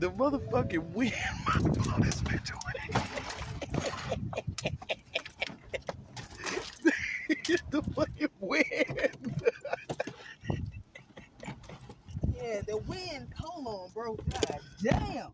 The motherfucking wind blow this bitch away. The fucking wind. Yeah, the wind. Hold on, bro. God damn.